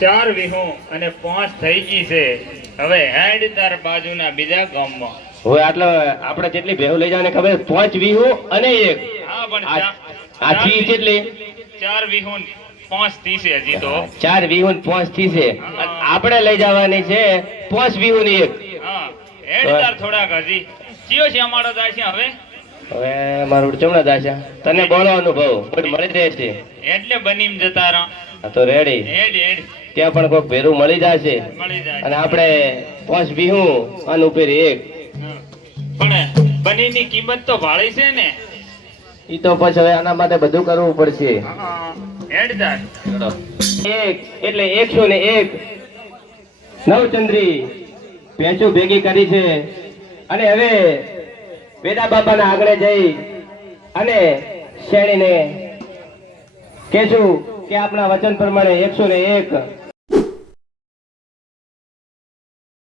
4 વીહું અને 5 થઈ ગઈ છે. હવે હેડ તાર બાજુના બીજા ગામમાં. હવે આટલો આપણે જેટલી ભેહું લઈ જવાની ખબર 5 વીહું અને 1. હા પણ આ થી કેટલી 4 વીહું 5 થી છે હજી તો. 4 વીહું 5 થી છે. આપણે લઈ જવાની છે 5 વીહું ની 1. હા હેડ તાર થોડાક હજી ચિયો છે અમારો જાય છે હવે. હવે મારું ચમણા દાશા તને બોલો અનુભવ પણ મળી રહેશે એટલે બનીમ જતા રહા. તો રેડી હેડ હેડ ત્યાં પણ કોઈક ભેરું મળી જશે મળી જાય. અને આપણે 5 વીહું અને ઉપર 1. હા. પણ બનીની કિંમત તો ભાળી છે ને. ઈ તો પછી હવે આના માટે બધું કરવું પડશે. હા હેડ તાર. 1 એટલે 101 નવચંદ્રી ભેંસું ભેગી કરી છે અને હવે વેદા બાપાના આગળ જઈ અને શેણીને કહેશું કે આપણા વચન પ્રમાણે 101